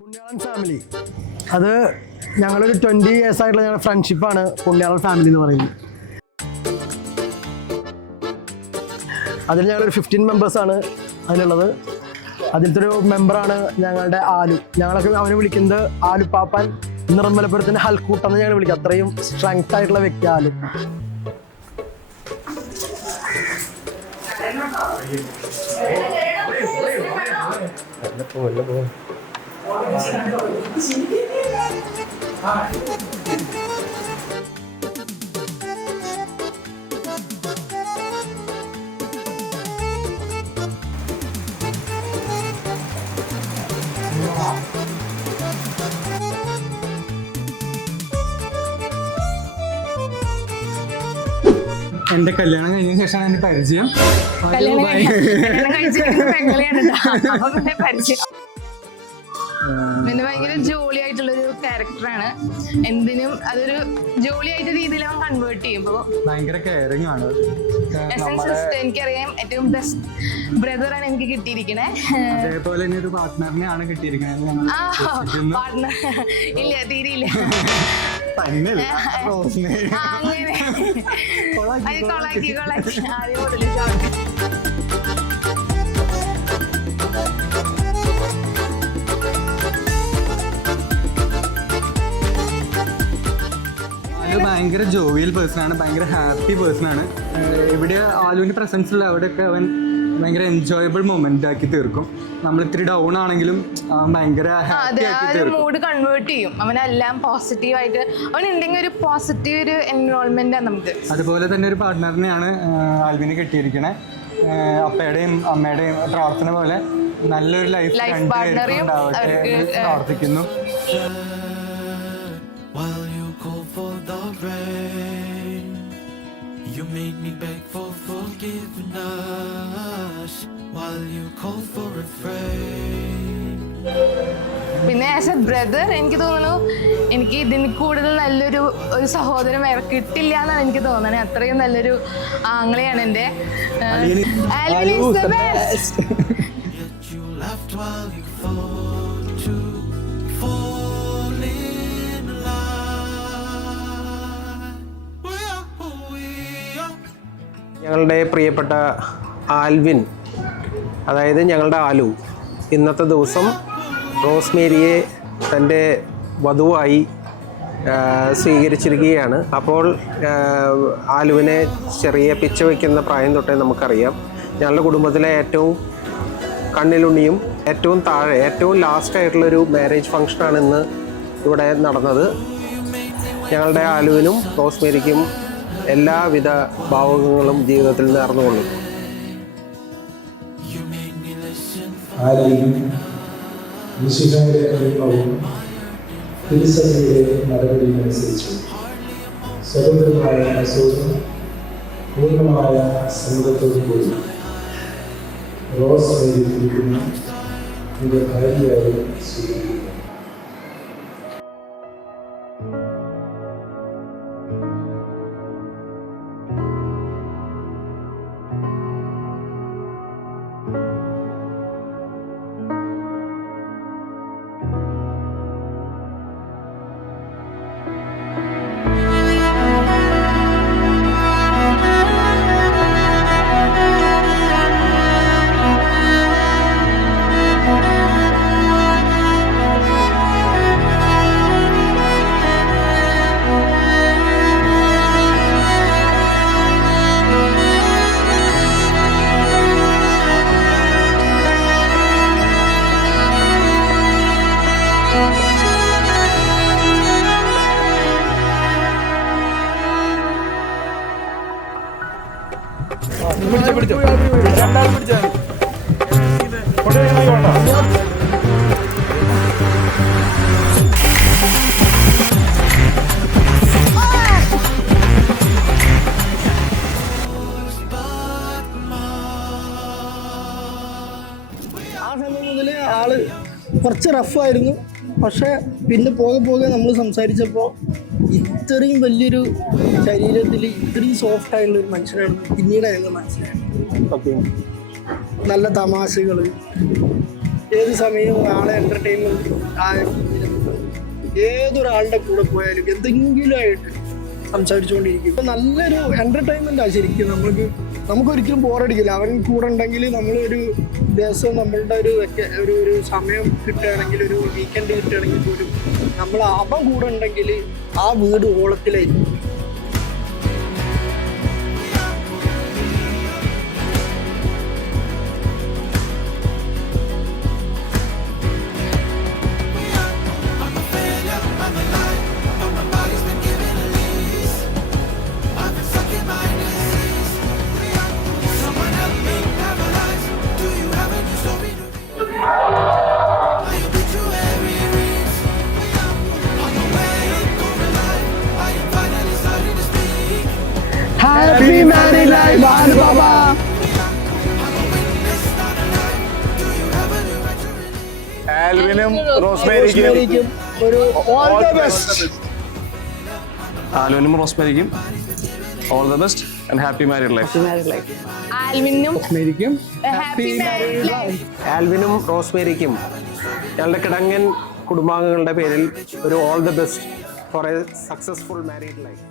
Punyalan family അത് ഞങ്ങളൊരു 20 years ആയിട്ടുള്ള ഞങ്ങളുടെ ഫ്രണ്ട്ഷിപ്പാണ് പുണ്യാളൻ ഫാമിലി എന്ന് പറയുന്നത്. അതിൽ ഞങ്ങളൊരു 15 മെമ്പേഴ്സാണ് അതിലുള്ളത്. അതിലത്തെ ഒരു മെമ്പറാണ് ഞങ്ങളുടെ ആലു. ഞങ്ങളൊക്കെ അവനെ വിളിക്കുന്നത് ആലുപ്പാപ്പൻ, നിർമ്മലപുരത്തിൻ്റെ ഹൽക്കൂട്ടെന്ന് ഞങ്ങൾ വിളിക്കുക. അത്രയും സ്ട്രെങ്ത് ആയിട്ടുള്ള വ്യക്തി ആലു. എന്റെ കല്യാണം കഴിഞ്ഞ ശേഷമാണ് എന്റെ പരിചയം. പിന്നെ ഭയങ്കര ജോളി ആയിട്ടുള്ളൊരു ക്യാരക്ടറാണ്. എന്തിനും അതൊരു ജോളി ആയിട്ട് രീതിയിൽ അവൻ കൺവേർട്ട് ചെയ്യുമ്പോ ഭയങ്കര കെയറിംഗ് ആണ്. എനിക്കറിയാം ഏറ്റവും ബെസ്റ്റ് ബ്രദറാണ് എനിക്ക് കിട്ടിയിരിക്കണേ. അതേപോലെ തന്നെ ഒരു പാർട്ട്ണറിനെയാണ് കിട്ടിയിരിക്കുന്നത്. പാർട്ട്ണർ ഇല്ല, തീരെയില്ല. അങ്ങനെ കൊളാക്കി ആദ്യം മുതൽ ഭയങ്കര ജോവിയൽ പേഴ്സൺ ആണ്, ഭയങ്കര ഹാപ്പി പേഴ്സൺ ആണ്. ഇവിടെ ആലുവിൻ്റെ പ്രസൻസ് ഉള്ള അവിടെയൊക്കെ അവൻ ഭയങ്കര എൻജോയബിൾ മൊമെന്റ് ആക്കി തീർക്കും. നമ്മൾ ഇത്തിരി ഡൗൺ ആണെങ്കിലും ഭയങ്കര മൂഡ് കൺവേർട്ട് ചെയ്യും. അവനെല്ലാം പോസിറ്റീവായിട്ട്, അവൻ എന്തെങ്കിലും ഒരു പോസിറ്റീവ് ഒരു എൻവയോൺമെന്റാണ് നമുക്ക്. അതുപോലെ തന്നെ ഒരു പാർട്ട്ണറിനെയാണ് ആൽവിന് കിട്ടിയിരിക്കണേ. അപ്പയുടെയും അമ്മയുടെയും പ്രാർത്ഥന പോലെ നല്ലൊരു ലൈഫ് പ്രാർത്ഥിക്കുന്നു. You made me beg for forgiveness while you called for a friend. പിന്നെ ആസ് എ ബ്രദർ എനിക്ക് തോന്നുന്നു എനിക്ക് ഇതിന് കൂടുതൽ നല്ലൊരു സഹോദരൻ വേറെ കിട്ടില്ല എന്നാണ് എനിക്ക് തോന്നണേ. അത്രയും നല്ലൊരു ആങ്ങളെയാണ് എൻ്റെ. ഞങ്ങളുടെ പ്രിയപ്പെട്ട ആൽവിൻ, അതായത് ഞങ്ങളുടെ ആലു, ഇന്നത്തെ ദിവസം റോസ്മേരിയെ തൻ്റെ വധുവായി സ്വീകരിച്ചിരിക്കുകയാണ്. അപ്പോൾ ആലുവിനെ ചെറിയ പിച്ച വയ്ക്കുന്ന പ്രായം തൊട്ടേ നമുക്കറിയാം. ഞങ്ങളുടെ കുടുംബത്തിലെ ഏറ്റവും കണ്ണിലുണ്ണിയും ഏറ്റവും താഴെ ഏറ്റവും ലാസ്റ്റായിട്ടുള്ളൊരു മാരേജ് ഫങ്ഷനാണ് ഇന്ന് ഇവിടെ നടന്നത്. ഞങ്ങളുടെ ആലുവിനും റോസ്മേരിക്കും എല്ലാവിധ ഭാവുകങ്ങളും ജീവിതത്തിൽ നേർന്നുകൊള്ളുന്നു. വിശുദ്ധയുടെ അനുഭവവും തിരുസഭയുടെ നടപടിയനുസരിച്ച് സ്വതന്ത്രമായ അസൂറും പൂർണ്ണമായ സമ്മതത്തോടു കൂടി റോസ് മേരിക്കുന്ന ഇത് ഭാര്യയായി സ്വീകരിക്കുന്നു. കുറച്ച് റഫായിരുന്നു. പക്ഷെ പിന്നെ പോകെ നമ്മൾ സംസാരിച്ചപ്പോൾ ഇത്രയും വലിയൊരു ശരീരത്തിൽ ഇത്രയും സോഫ്റ്റ് ആയിട്ടുള്ള ഒരു മനുഷ്യനാണ് പിന്നീട് ഞങ്ങൾ മനസ്സിലായത്. നല്ല തമാശകൾ, ഏത് സമയവും ആളെ എൻ്റർടൈൻമെൻറ്റ് ഏതൊരാളുടെ കൂടെ പോയാലും എന്തെങ്കിലും ആയിട്ട് സംസാരിച്ചുകൊണ്ടിരിക്കും. ഇപ്പം നല്ലൊരു എൻ്റർടൈൻമെൻറ്റാണ് ശരിക്കും. നമുക്കൊരിക്കലും ബോറടിക്കില്ല. അവൻ കൂടെ ഉണ്ടെങ്കിൽ നമ്മളൊരു ദിവസം നമ്മളുടെ ഒരു സമയം കിട്ടുകയാണെങ്കിൽ, ഒരു വീക്കെൻഡ് കിട്ടുകയാണെങ്കിൽ പോലും നമ്മൾ അവൻ കൂടെ ഉണ്ടെങ്കിൽ ആ വീട് ഓളത്തിലായിരിക്കും. Happy married life, Alubaba. ആൽവിനും റോസ്മേരിക്കും ഒരു ഓൾ ദ ബെസ്റ്റ്. ആൽവിനും റോസ്മേരിക്കും all the best and happy married life. ആൽവിനും ഹാപ്പി മാരീഡ് ലൈഫ്. ആൽവിനും റോസ്മേരിക്കും ഞങ്ങളുടെ കിടങ്ങൻ കുടുംബാംഗങ്ങളുടെ പേരിൽ ഒരു all the best for a successful married life.